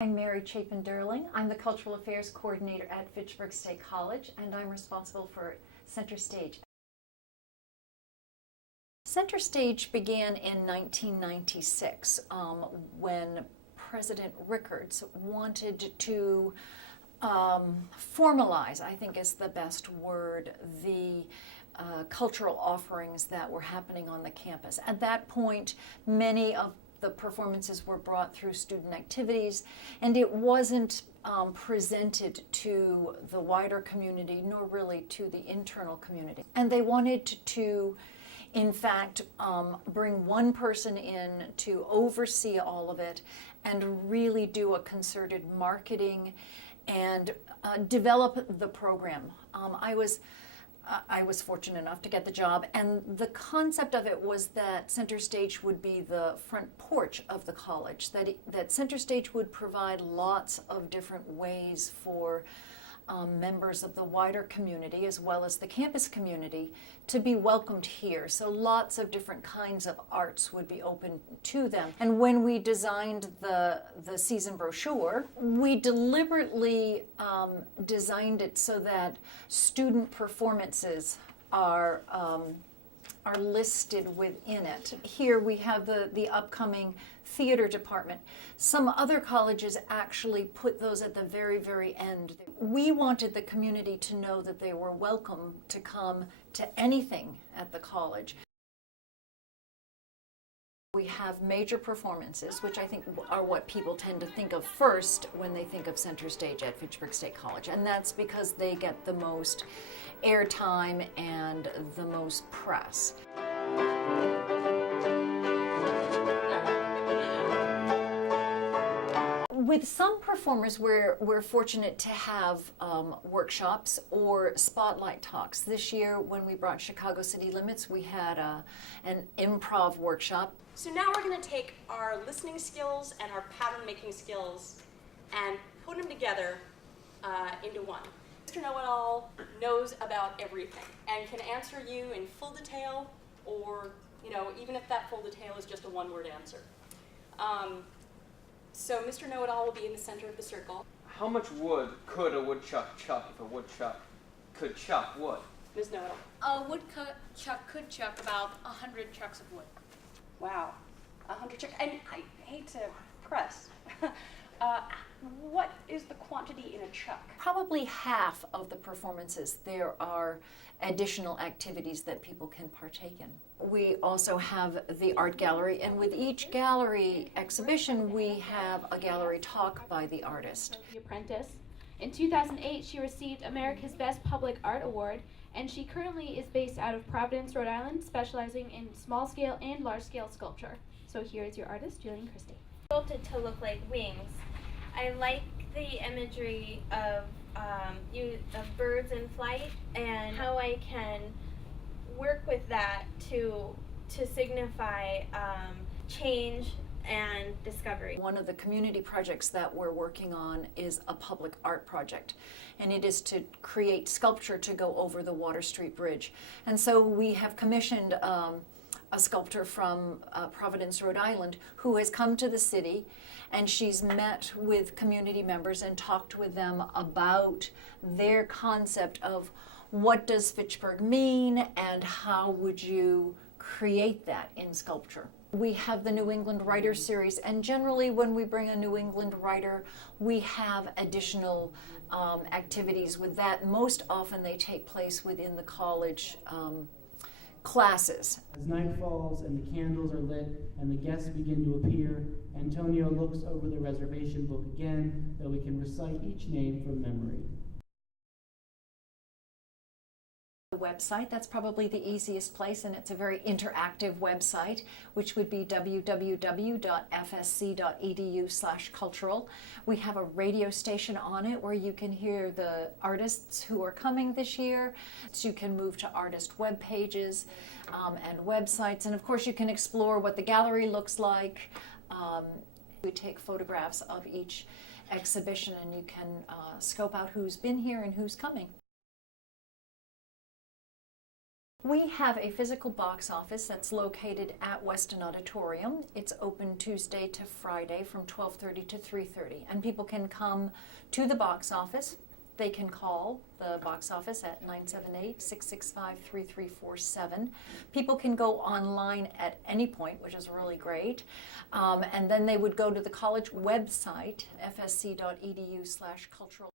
I'm Mary Chapin-Durling. I'm the Cultural Affairs Coordinator at Fitchburg State College, and I'm responsible for CenterStage. CenterStage began in 1996 when President Rickards wanted to formalize, I think is the best word, the cultural offerings that were happening on the campus. At that point, many of the performances were brought through student activities, and it wasn't presented to the wider community, nor really to the internal community. And they wanted to, in fact, bring one person in to oversee all of it and really do a concerted marketing and develop the program. I was fortunate enough to get the job, and the concept of it was that CenterStage would be the front porch of the college, that CenterStage would provide lots of different ways for members of the wider community as well as the campus community to be welcomed here. So lots of different kinds of arts would be open to them. And when we designed the season brochure, we deliberately designed it so that student performances are listed within it. Here we have the upcoming theater department. Some other colleges actually put those at the very, very end. We wanted the community to know that they were welcome to come to anything at the college. We have major performances, which I think are what people tend to think of first when they think of CenterStage at Fitchburg State College, and that's because they get the most airtime and the most press. With some performers, we're fortunate to have workshops or spotlight talks. This year, when we brought Chicago City Limits, we had an improv workshop. So now we're going to take our listening skills and our pattern making skills and put them together into one. Mr. Know-It-All knows about everything and can answer you in full detail, or even if that full detail is just a one-word answer. So Mr. Know-It-All will be in the center of the circle. How much wood could a woodchuck chuck if a woodchuck could chuck wood? Ms. Know-It-All. A woodchuck could chuck about 100 chucks of wood. Wow, 100 chucks. And I hate to press. What is the quantity in a chuck? Probably half of the performances, there are additional activities that people can partake in. We also have the art gallery, and with each gallery exhibition, we have a gallery talk by the artist. The Apprentice. In 2008, she received America's Best Public Art Award, and she currently is based out of Providence, Rhode Island, specializing in small-scale and large-scale sculpture. So here is your artist, Julian Christie. Sculpted to look like wings. I like the imagery of birds in flight and how I can work with that to signify change and discovery. One of the community projects that we're working on is a public art project, and it is to create sculpture to go over the Water Street Bridge. And so we have commissioned a sculptor from Providence, Rhode Island, who has come to the city, and she's met with community members and talked with them about their concept of what does Fitchburg mean and how would you create that in sculpture. We have the New England Writers Series, and generally when we bring a New England writer, we have additional activities with that. Most often they take place within the college classes. As night falls and the candles are lit and the guests begin to appear, Antonio looks over the reservation book again, that we can recite each name from memory. The website, that's probably the easiest place, and it's a very interactive website, which would be www.fsc.edu/cultural. We have a radio station on it where you can hear the artists who are coming this year. So you can move to artist web pages and websites, and of course you can explore what the gallery looks like. We take photographs of each exhibition, and you can scope out who's been here and who's coming. We have a physical box office that's located at Weston Auditorium. It's open Tuesday to Friday from 12:30 to 3:30, and people can come to the box office. They can call the box office at 978-665-3347. People can go online at any point, which is really great. And then they would go to the college website, fsc.edu/cultural